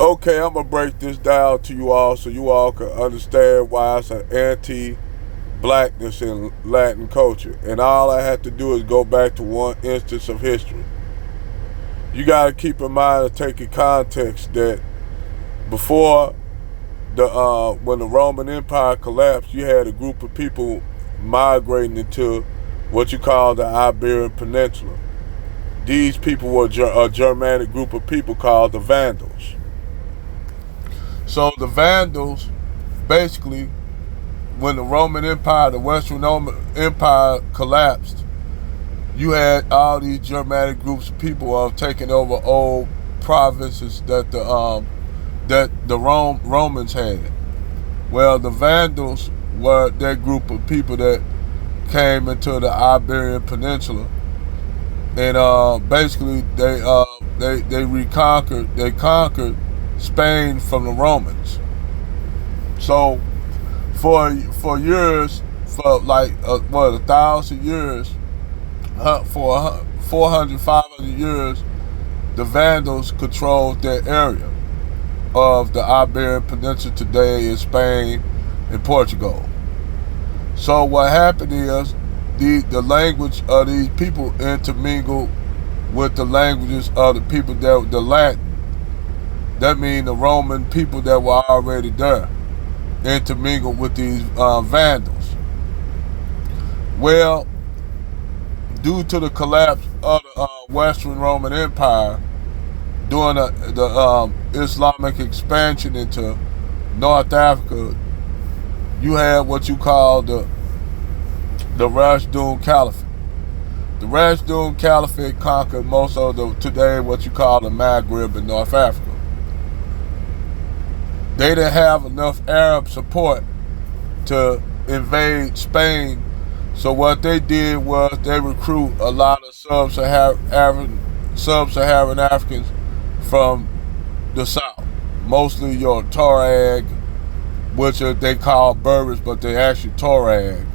Okay, I'm gonna break this down to you all so you all can understand why it's an anti-blackness in Latin culture. And all I have to do is go back to one instance of history. You gotta keep in mind and take in context that before the when the Roman Empire collapsed, you had a group of people migrating into what you call the Iberian Peninsula. These people were a Germanic group of people called the Vandals. So the Vandals, basically, when the Roman Empire, the Western Roman Empire collapsed, you had all these Germanic groups of people taking over old provinces that the Romans had. Well, the Vandals were that group of people that came into the Iberian Peninsula, and basically they conquered Spain from the Romans. So for years, for like 1,000 years, for 400, 500 years, the Vandals controlled that area of the Iberian Peninsula today in Spain and Portugal. So what happened is the language of these people intermingled with the languages of the people that the Latin. That means the Roman people that were already there intermingled with these Vandals. Well, due to the collapse of the Western Roman Empire during the Islamic expansion into North Africa, you had what you call the Rashidun Caliphate. The Rashidun Caliphate conquered most of the today what you call the Maghreb in North Africa. They didn't have enough Arab support to invade Spain, so what they did was they recruit a lot of sub-Saharan Africans from the south, mostly your Tuareg, which they call Berbers, but they actually Tuareg.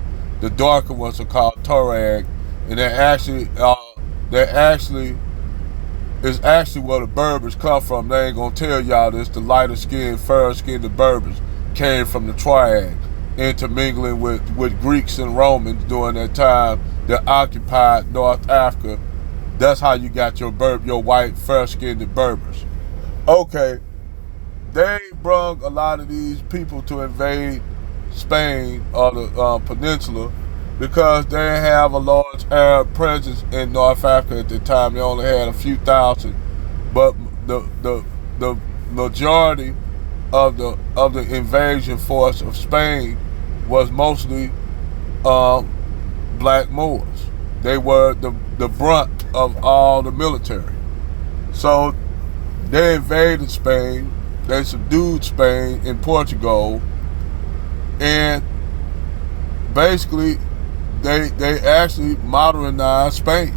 The darker ones are called Tuareg, and they actually is actually where the Berbers come from. They ain't gonna tell y'all this. The lighter skinned, fair skinned Berbers came from the Tuareg, intermingling with Greeks and Romans during that time that occupied North Africa. That's how you got your white, fair skinned Berbers. Okay, they brung a lot of these people to invade Spain or the peninsula because they didn't have a large Arab presence in North Africa at the time. They only had a few thousand, but the majority of the invasion force of Spain was mostly um, black Moors. They were the brunt of all the military. So they invaded Spain. They subdued Spain and Portugal, and basically they actually modernized Spain.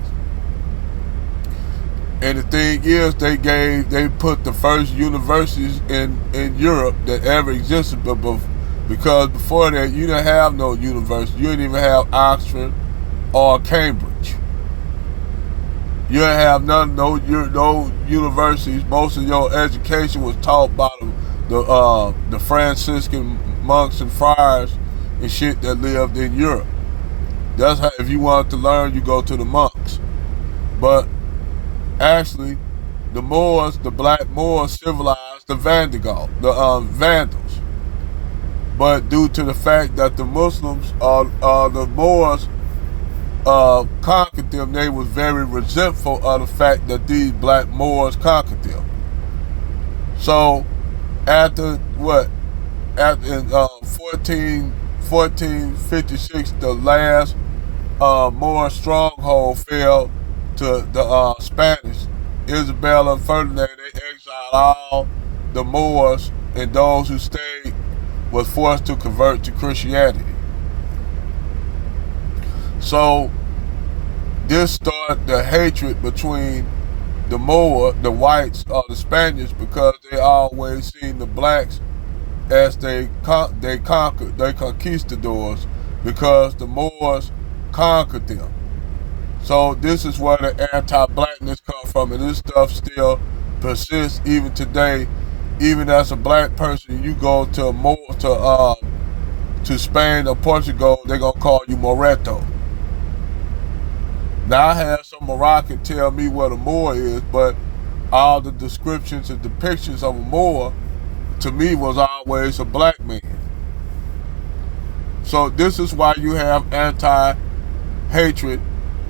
And the thing is, they put the first universities in Europe that ever existed, because before that you didn't have no university. You didn't even have Oxford or Cambridge. You didn't have no universities. Most of your education was taught by the Franciscan monks and friars and shit that lived in Europe. That's how, if you wanted to learn, you go to the monks. But actually, the Moors, the black Moors, civilized the Vandals. But due to the fact that the Muslims or the Moors conquered them, they was very resentful of the fact that these black Moors conquered them. So after what? After in 1456, the last Moor stronghold fell to the Spanish. Isabella and Ferdinand, they exiled all the Moors, and those who stayed was forced to convert to Christianity. So this started the hatred between the whites or the Spaniards, because they always seen the blacks as they conquistadors, because the Moors conquered them. So this is where the anti-blackness come from, and this stuff still persists even today even as a black person, you go to Spain or Portugal, they're gonna call you Moreto. Now I had some Moroccan tell me what a Moor is, but all the descriptions and depictions of a Moor to me was always a black man. So this is why you have anti-hatred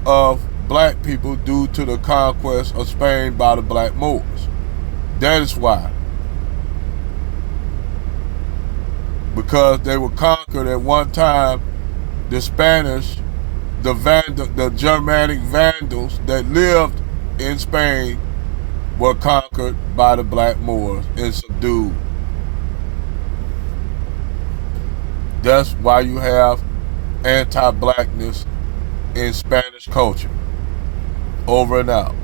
of black people due to the conquest of Spain by the black Moors. That is why. Because they were conquered at one time. The Spanish, the Germanic Vandals that lived in Spain were conquered by the black Moors and subdued. That's why you have anti-blackness in Spanish culture. Over and out.